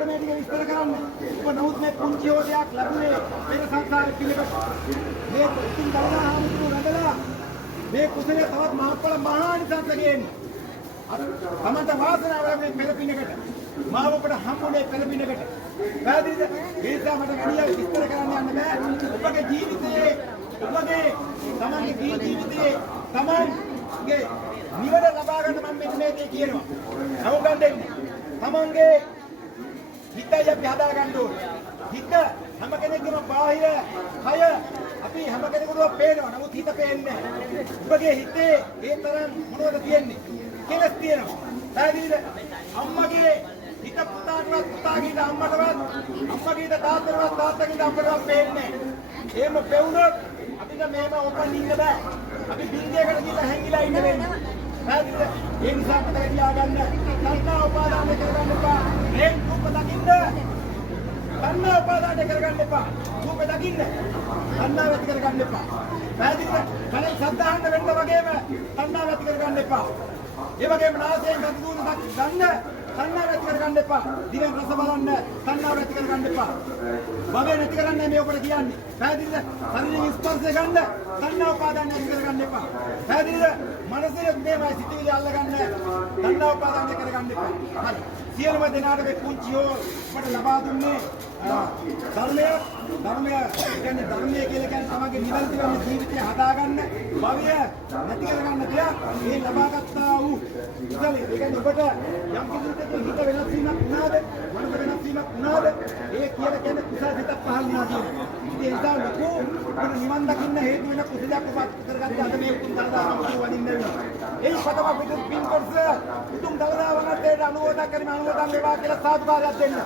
ඔබට මේ ටික විස්තර කරන්න. ඔබ නමුත් මේ පුංචි හොදයක් ලැබුණේ පෙර සංසාරේ පිළිවෙත. මේ ඉතින් දවලා හාමුදුරුවෝ වැඳලා මේ කුසලයේ තවත් මහත්ඵල මහානිසංස ගේන්නේ. අර තමන්ට වාසනාව ලැබෙන්නේ පෙරපිනකට. මාව ඔබට හම්බුනේ පෙරපිනකට. පැහැදිලිද? ඒ නිසා මට වැඩි විස්තර කරන්න යන්න බෑ. ඔබගේ ජීවිතයේ ඔබගේ තමන්ගේ ජීවිතයේ තමන්ගේ නිවන ලබා ගන්න මම මෙන්න මේ දේ කියනවා. නවගන්න දෙන්නේ. තමන්ගේ හිතය අපි හදා ගන්න ඕනේ. හිත හැම කෙනෙක්ගේම බාහිර කය අපි හැම කෙනෙකුටම පේනවා. නමුත් හිත පේන්නේ නැහැ. ඔබගේ හිතේ ඒ තරම් මොනවද තියෙන්නේ? කෙලස් තියෙනවා. පැහැදිලිද? අම්මගේ හිත පුතාටවත් පුතාගේ අම්මටවත් අම්මගේ තාත්තටවත් තාත්තගේ අම්මටවත් පේන්නේ නැහැ. එහෙම පෙවුනොත් අපිට මේම ඔපන් ඉන්න බෑ. අපි බින්දයකට ගිහලා හැංගිලා ඉන්න වෙන්නේ. පැහැදිලිද? ඒ නිසා මතක තියාගන්න. සංකා උපාදාන කරගන්න එපා. මේ රූප දකින්න. සංකා උපාදාන කරගන්න එපා. රූප දකින්න. සංකා වැති කරගන්න එපා. පැහැදිලිද? කලින් සද්ධාහන්න වෙන්න වගේම සංකා වැති කරගන්න එපා. ඒ වගේම නාසයෙන් ගඳ දුන ගන්න සංකා වැති කරගන්න එපා. දිවෙන් රස බලන්න සංකා වැති කරගන්න එපා. භවය නැති කරන්නේ මේ ඔබට කියන්නේ. පැහැදිලිද? ශරීරයෙන් ස්පර්ශය ගන්න සංකා උපාදාන නැති කරගන්න එපා. පැහැදිලිද? මනසේ මේවයි සිටිවිලි අල්ලගන්න සංකා උපාදාන කරගන්න එපා. හරි. සියලුම දෙනාට මේ පුංචියෝ ඔබට ලබා දුන්නේ ධර්මය කියන්නේ ධර්මය කියලා කියන්නේ තමගේ නිවැරදි වෙන ජීවිතය හදාගන්න භවය නැති කරගන්න දෙයක් මේ ලබාගත්තා වූ ඉතලේ ඒ කියන්නේ ඔබට යම් කිසිදෙක හිත වෙනස් වීමක් වුණාද මනස වෙනස් වීමක් වුණාද ඒ කියලා කියන්නේ කුසල සිතක් පහළ වුණා කියන්නේ ඉතින් ඒ නිසා ලොකු ඔබ නිවන් දකින්න හේතු වෙන කුසලයක් ඔබ කරගත්ත අද මේ උතුම් දරදාම වදින්න වෙනවා ඒ පතම පිටු පින් කොටස උතුම් දරදාම වලට අනුමෝදන් කරගෙන අනුමෝදන් වේවා කියලා සාදුකාරයක් දෙන්න